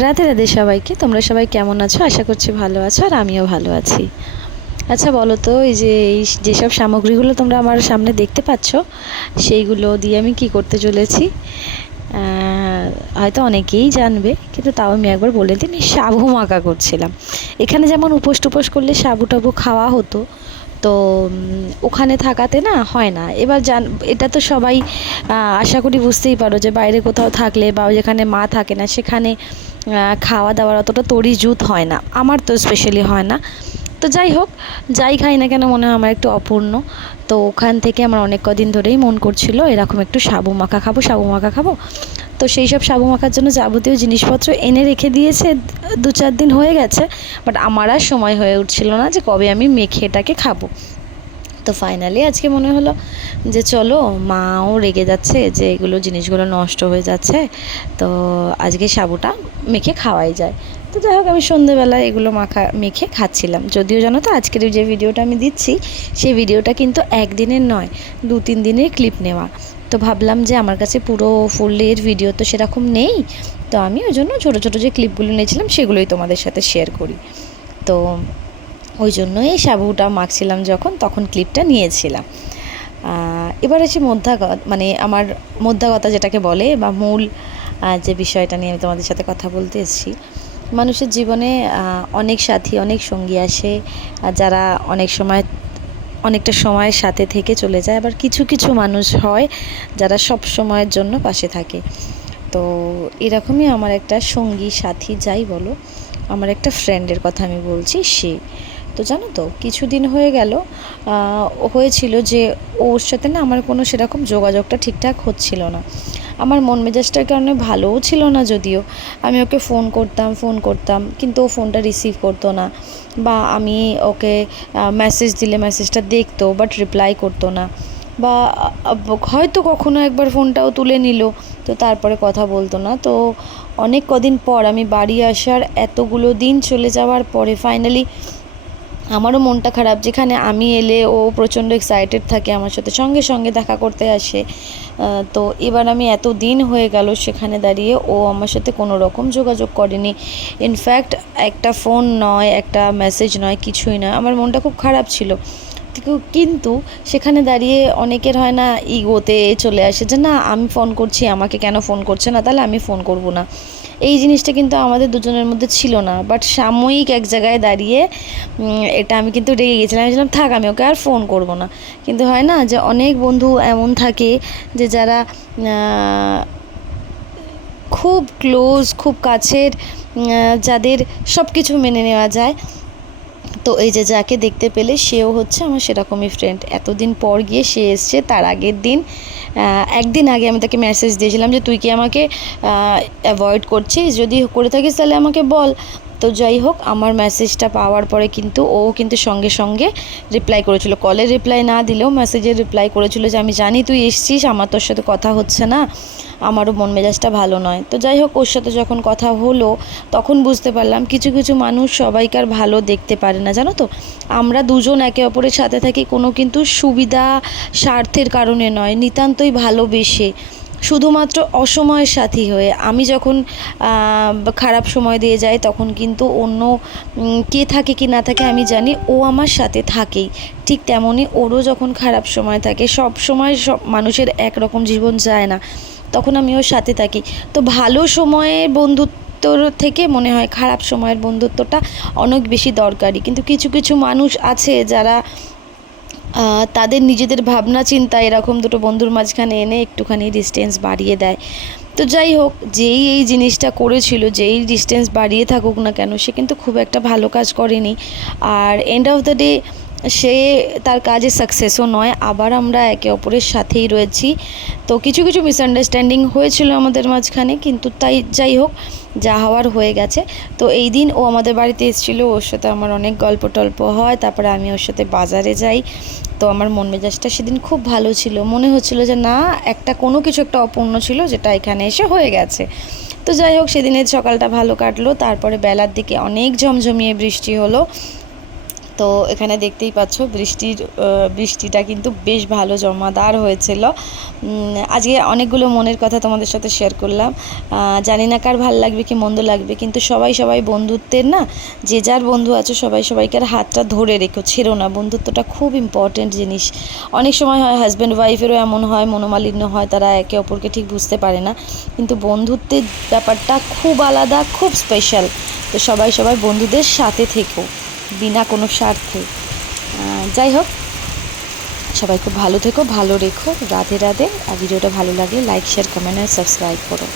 রাধে রাধে সবাইকে। তোমরা সবাই কেমন আছো? আশা করছি ভালো আছো, আর আমিও ভালো আছি। আচ্ছা বলো তো, যেসব সামগ্রীগুলো তোমরা আমার সামনে দেখতে পাচ্ছ, সেইগুলো দিয়ে আমি কি করতে চলেছি হয়তো অনেকেই জানবে, কিন্তু তাও আমি একবার বলে দিই, আমি সাবু মাখা করছিলাম। এখানে যেমন উপোস টুপোস করলে সাবু টাবু খাওয়া হতো, তো ওখানে থাকাতে না হয় না। এবার এটা তো সবাই আশা করি বুঝতেই পারো যে বাইরে কোথাও থাকলে বা যেখানে মা থাকে না সেখানে খাওয়া দাওয়ার অতটা তড়িজুত হয় না, আমার তো স্পেশালি হয় না। তো যাই হোক, যাই খাই না কেন মনে হয় আমার একটু অপূর্ণ। তো ওখান থেকে আমার অনেক কদিন ধরেই মন করছিল এরকম একটু সাবু মাখা খাবো, সাবু মাখা খাবো। তো সেই সব সাবু মাখার জন্য যাবতীয় জিনিসপত্র এনে রেখে দিয়েছে, 2-4 দিন হয়ে গেছে। বাট আমার আর সময় হয়ে উঠছিল না যে কবে আমি মেখে এটাকে খাবো। তো ফাইনালি আজকে মনে হলো যে চলো, মাও রেগে যাচ্ছে যে এগুলো জিনিসগুলো নষ্ট হয়ে যাচ্ছে, তো আজকে সাবুটা মেখে খাওয়াই যায়। তো যাই হোক, আমি সন্ধেবেলায় এগুলো মেখে খাচ্ছিলাম। যদিও জানো তো, আজকের যে ভিডিওটা আমি দিচ্ছি সেই ভিডিওটা কিন্তু একদিনের নয়, 2-3 দিনের ক্লিপ নেওয়া। তো ভাবলাম যে আমার কাছে পুরো ফুলের ভিডিও তো সেরকম নেই, তো আমি ওই জন্য ছোটো ছোটো যে ক্লিপগুলো নিয়েছিলাম সেগুলোই তোমাদের সাথে শেয়ার করি। তো ওই জন্যই সাবুটা মাখছিলাম যখন, তখন ক্লিপটা নিয়েছিলাম। এবার আছে মানে আমার মোদ্দা কথা যেটাকে বলে, বা মূল যে বিষয়টা নিয়ে আমি তোমাদের সাথে কথা বলতে এসেছি। মানুষের জীবনে অনেক সাথী, অনেক সঙ্গী আসে, যারা অনেক সময় অনেকটা সময়ের সাথে থেকে চলে যায়। আবার কিছু কিছু মানুষ হয় যারা সব সময়ের জন্য পাশে থাকে। তো এরকমই আমার একটা সঙ্গী, সাথী যাই বলো, আমার একটা ফ্রেন্ডের কথা আমি বলছি। তো জানো তো, কিছুদিন হয়ে গেল হয়েছিল যে ওর সাথে না আমার কোনো সেরকম যোগাযোগটা ঠিকঠাক হচ্ছিল না। আমার মন মেজাজটার কারণে ভালোও ছিল না, যদিও আমি ওকে ফোন করতাম কিন্তু ও ফোনটা রিসিভ করতো না, বা আমি ওকে মেসেজ দিলে মেসেজটা দেখতো বাট রিপ্লাই করতো না, বা হয়তো কখনো একবার ফোনটাও তুলে নিল, তো তারপরে কথা বলতো না। তো অনেক কদিন পর আমি বাড়ি আসার এতগুলো দিন চলে যাওয়ার পরে ফাইনালি আমারও মনটা খারাপ। যেখানে আমি এলে ও প্রচণ্ড এক্সাইটেড থাকে, আমার সাথে সঙ্গে সঙ্গে দেখা করতে আসে। তো এবার আমি এত দিন হয়ে গেল সেখানে দাঁড়িয়ে ও আমার সাথে কোনো রকম যোগাযোগ করেনি। ইনফ্যাক্ট একটা ফোন নয়, একটা মেসেজ নয়, কিছুই নয়। আমার মনটা খুব খারাপ ছিল। কিন্তু সেখানে দাঁড়িয়ে অনেকের হয় না, ইগোতে চলে আসে যে না, আমি ফোন করছি, আমাকে কেন ফোন করছে না, তাহলে আমি ফোন করব না। এই জিনিসটা কিন্তু আমাদের দুজনের মধ্যে ছিল না, বাট সাময়িক এক জায়গায় দাঁড়িয়ে এটা আমি কিন্তু রেগে গেছিলাম। আমি বলছিলাম থাক, আমি ওকে আর ফোন করব না। কিন্তু হয় না যে অনেক বন্ধু এমন থাকে যে যারা খুব ক্লোজ, খুব কাছের, যাদের সব কিছু মেনে নেওয়া যায়। তো এই যে যাকে দেখতে পেলে সেও হচ্ছে আমার সেরকমই ফ্রেন্ড। এতদিন পর গিয়ে সে এসছে। তার আগের দিন, একদিন আগে আমি তাকে মেসেজ দিয়েছিলাম যে তুই কি আমাকে অ্যাভয়েড করছিস, যদি করে থাকিস তাহলে আমাকে বল। তো যাই হোক, আমার মেসেজটা পাওয়ার পরে কিন্তু ও কিন্তু সঙ্গে সঙ্গে রিপ্লাই করেছিল। কলের রিপ্লাই না দিলেও মেসেজের রিপ্লাই করেছিল যে আমি জানি তুই এসছিস, আমার তোর সাথে কথা হচ্ছে না, আমারও মন মেজাজটা ভালো নয়। তো যাই হোক, ওর সাথে যখন কথা হলো তখন বুঝতে পারলাম কিছু কিছু মানুষ সবাইকার ভালো দেখতে পারে না, জানো তো। আমরা দুজন একে অপরের সাথে থাকি কোনো কিন্তু সুবিধা স্বার্থের কারণে নয়, নিতান্তই ভালোবেসে, শুধুমাত্র অসময়ের সাথী হয়ে। আমি যখন খারাপ সময় দিয়ে যাই তখন কিন্তু অন্য কে থাকে কি না থাকে আমি জানি, ও আমার সাথে থাকেই। ঠিক তেমনই ওরও যখন খারাপ সময় থাকে, সব সময় সব মানুষের একরকম জীবন যায় না, তখন আমি ওর সাথে থাকি। তো ভালো সময়ের বন্ধুত্বর থেকে মনে হয় খারাপ সময়ের বন্ধুত্বটা অনেক বেশি দরকারি। কিন্তু কিছু কিছু মানুষ আছে যারা তাদের নিজেদের ভাবনা চিন্তা এরকম দুটো বন্ধুর মাঝখানে এনে একটুখানি ডিস্টেন্স বাড়িয়ে দেয়। তো যাই হোক, যেই এই জিনিসটা করেছিল, যেই ডিস্টেন্স বাড়িয়ে থাকুক না কেন, সে কিন্তু খুব একটা ভালো কাজ করেনি। আর এন্ড অফ দ্য ডে সে তার কাজে সাকসেসও নয়, আবার আমরা একে অপরের সাথেই রয়েছি। তো কিছু কিছু মিসআন্ডারস্ট্যান্ডিং হয়েছিল আমাদের মাঝখানে, কিন্তু যাই হোক, যা হওয়ার হয়ে গেছে। তো এই দিন ও আমাদের বাড়িতে এসেছিলো, ওর সাথে আমার অনেক গল্প টল্প হয়, তারপরে আমি ওর সাথে বাজারে যাই। তো আমার মন মেজাজটা সেদিন খুব ভালো ছিল, মনে হচ্ছিলো যে না, কোনো কিছু একটা অপূর্ণ ছিল যেটা এখানে এসে হয়ে গেছে। তো যাই হোক, সেদিনের সকালটা ভালো কাটলো। তারপরে বেলার দিকে অনেক ঝমঝমিয়ে বৃষ্টি হলো। তো এখানে দেখতেই পাচ্ছ বৃষ্টিটা কিন্তু বেশ ভালো জমাদার হয়েছিল। আজকে অনেকগুলো মনের কথা তোমাদের সাথে শেয়ার করলাম। জানি না কার ভালো লাগবে কি মন্দ লাগবে, কিন্তু সবাই বন্ধুত্বের না, যে যার বন্ধু আছে সবাইকার হাতটা ধরে রেখো, ছেড়ো না। বন্ধুত্বটা খুব ইম্পর্টেন্ট জিনিস। অনেক সময় হয় হাজব্যান্ড ওয়াইফেরও এমন হয়, মনোমালিন্য হয়, তারা একে অপরকে ঠিক বুঝতে পারে না, কিন্তু বন্ধুত্বের ব্যাপারটা খুব আলাদা, খুব স্পেশাল। তো সবাই বন্ধুদের সাথে থেকো বিনা কোনো স্বার্থে। যাই হোক, সবাই খুব ভালো থেকো, ভালো রেখো। রাধে রাধে। আর ভিডিওটা ভালো লাগলে লাইক, শেয়ার, কমেন্ট আর সাবস্ক্রাইব করো।